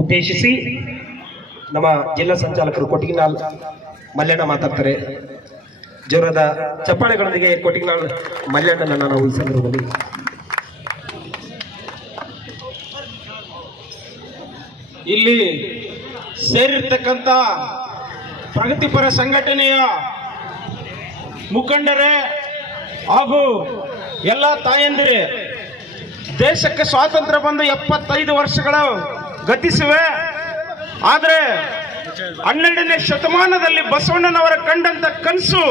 ಉದ್ದೇಶಿಸಿ ನಮ್ಮ ಜಿಲ್ಲಾ ಸಂಚಾಲಕರು ಕೊಟ್ಟಿಗಿನಾಲ್ ಮಲ್ಯಾಣ ಮಾತಾಡ್ತಾರೆ. ಜ್ವರದ ಚಪ್ಪಾಳೆಗಳೊಂದಿಗೆ ಕೊಟ್ಟಿಗಿನಾಳ್ ಮಲ್ಯಣ್ಣನ ನಾವು ಈ ಸಂದರ್ಭದಲ್ಲಿ. ಇಲ್ಲಿ ಸೇರಿರ್ತಕ್ಕಂಥ ಪ್ರಗತಿಪರ ಸಂಘಟನೆಯ ಮುಖಂಡರೇ ಹಾಗೂ ಎಲ್ಲ ತಾಯಂದಿರೇ, ದೇಶಕ್ಕೆ ಸ್ವಾತಂತ್ರ್ಯ ಬಂದು ಎಪ್ಪತ್ತೈದು ವರ್ಷಗಳು ಗತಿಸಿವೆ. ಆದರೆ ಹನ್ನೆರಡನೇ ಶತಮಾನದಲ್ಲಿ ಬಸವಣ್ಣನವರ ಕಂಡಂತ ಕನಸು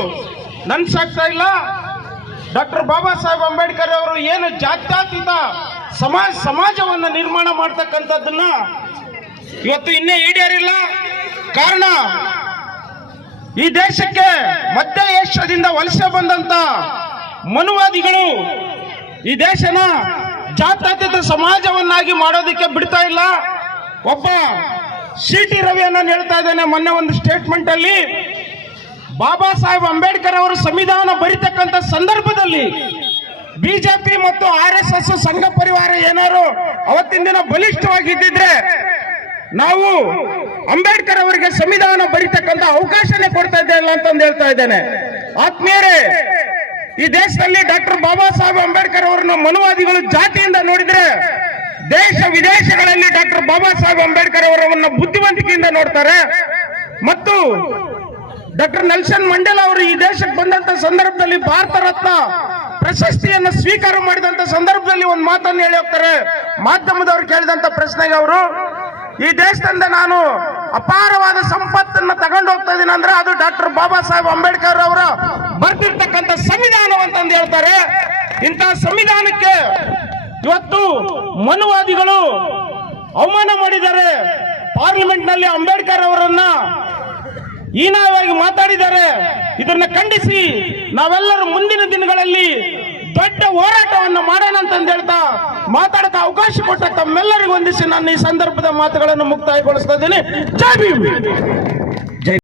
ನನ್ಸಾಗ್ತಾ ಇಲ್ಲ. ಡಾಕ್ಟರ್ ಬಾಬಾ ಸಾಹೇಬ್ ಅಂಬೇಡ್ಕರ್ ಅವರು ಏನು ಜಾತ್ಯಾತೀತ ಸಮಾಜ ಸಮಾಜವನ್ನು ನಿರ್ಮಾಣ ಮಾಡ್ತಕ್ಕಂಥದ್ದನ್ನ ಇವತ್ತು ಇನ್ನೇ ಈಡೇರಿಲ್ಲ. ಕಾರಣ ಈ ದೇಶಕ್ಕೆ ಮಧ್ಯ ಏಷ್ಯಾದಿಂದ ವಲಸೆ ಬಂದಂತ ಮನುವಾದಿಗಳು ಈ ದೇಶನ ಜಾತ್ಯಾತೀತ ಸಮಾಜವನ್ನಾಗಿ ಮಾಡೋದಕ್ಕೆ ಬಿಡ್ತಾ ಇಲ್ಲ. ಒಬ್ಬ ಸಿ ಟಿ ನಾನು ಹೇಳ್ತಾ ಇದ್ದೇನೆ, ಮೊನ್ನೆ ಒಂದು ಸ್ಟೇಟ್ಮೆಂಟ್ ಅಲ್ಲಿ ಬಾಬಾ ಸಾಹೇಬ್ ಅಂಬೇಡ್ಕರ್ ಅವರು ಸಂವಿಧಾನ ಬರಿತಕ್ಕಂತ ಸಂದರ್ಭದಲ್ಲಿ ಬಿಜೆಪಿ ಮತ್ತು ಆರ್ ಎಸ್ ಎಸ್ ಸಂಘ ಪರಿವಾರ ಏನಾರು ಅವತ್ತಿನ ದಿನ ಬಲಿಷ್ಠವಾಗಿದ್ದಿದ್ರೆ ನಾವು ಅಂಬೇಡ್ಕರ್ ಅವರಿಗೆ ಸಂವಿಧಾನ ಬರಿತಕ್ಕಂತ ಅವಕಾಶನೇ ಕೊಡ್ತಾ ಇದ್ದೇನೆ ಅಂತಂದು ಹೇಳ್ತಾ ಇದ್ದೇನೆ. ಆತ್ಮೀಯರೇ, ಈ ದೇಶದಲ್ಲಿ ಡಾಕ್ಟರ್ ಬಾಬಾ ಸಾಹೇಬ್ ಅಂಬೇಡ್ಕರ್ ಅವರನ್ನ ಮನುವಾದಿಗಳು ಜಾತಿಯಿಂದ ನೋಡಿದ್ರೆ ದೇಶ ವಿದೇಶಗಳಲ್ಲಿ ಡಾಕ್ಟರ್ ಬಾಬಾ ಸಾಹೇಬ್ ಅಂಬೇಡ್ಕರ್ ಅವರನ್ನು ಬುದ್ಧಿವಂತಿಕೆಯಿಂದ ನೋಡ್ತಾರೆ. ಮತ್ತು ಡಾಕ್ಟರ್ ನೆಲ್ಸನ್ ಮಂಡೇಲ ಅವರು ಈ ದೇಶಕ್ಕೆ ಬಂದಂತ ಸಂದರ್ಭದಲ್ಲಿ ಭಾರತ ರತ್ನ ಪ್ರಶಸ್ತಿಯನ್ನು ಸ್ವೀಕಾರ ಮಾಡಿದಂತ ಸಂದರ್ಭದಲ್ಲಿ ಒಂದು ಮಾತನ್ನು ಹೇಳಿ ಹೋಗ್ತಾರೆ. ಮಾಧ್ಯಮದವರು ಕೇಳಿದಂತ ಪ್ರಶ್ನೆಗೆ ಅವರು, ಈ ದೇಶದಿಂದ ನಾನು ಅಪಾರವಾದ ಸಂಪತ್ತನ್ನು ತಗೊಂಡು ಹೋಗ್ತಾ ಇದ್ದೀನಿ ಅಂದ್ರೆ ಅದು ಡಾಕ್ಟರ್ ಬಾಬಾ ಸಾಹೇಬ್ ಅಂಬೇಡ್ಕರ್ ಅವರ ಬರ್ತಿರ್ತಕ್ಕಂಥ ಸಂವಿಧಾನವಂತಂದು ಹೇಳ್ತಾರೆ. ಇಂತಹ ಸಂವಿಧಾನಕ್ಕೆ ಇವತ್ತು ಮನುವಾದಿಗಳು ಅವಮಾನ ಮಾಡಿದ್ದಾರೆ. ಪಾರ್ಲಿಮೆಂಟ್ನಲ್ಲಿ ಅಂಬೇಡ್ಕರ್ ಅವರನ್ನ ಹೀನವಾಗಿ ಮಾತಾಡಿದ್ದಾರೆ. ಇದನ್ನ ಖಂಡಿಸಿ ನಾವೆಲ್ಲರೂ ಮುಂದಿನ ದಿನಗಳಲ್ಲಿ ದೊಡ್ಡ ಹೋರಾಟವನ್ನು ಮಾಡೋಣ ಅಂತಂದು ಹೇಳ್ತಾ ಮಾತಾಡಕ್ಕೆ ಅವಕಾಶ ಕೊಟ್ಟ ತಮ್ಮೆಲ್ಲರಿಗೂ ವಂದಿಸಿ ನಾನು ಈ ಸಂದರ್ಭದ ಮಾತುಗಳನ್ನು ಮುಕ್ತಾಯಗೊಳಿಸ್ತಾ ಇದ್ದೀನಿ.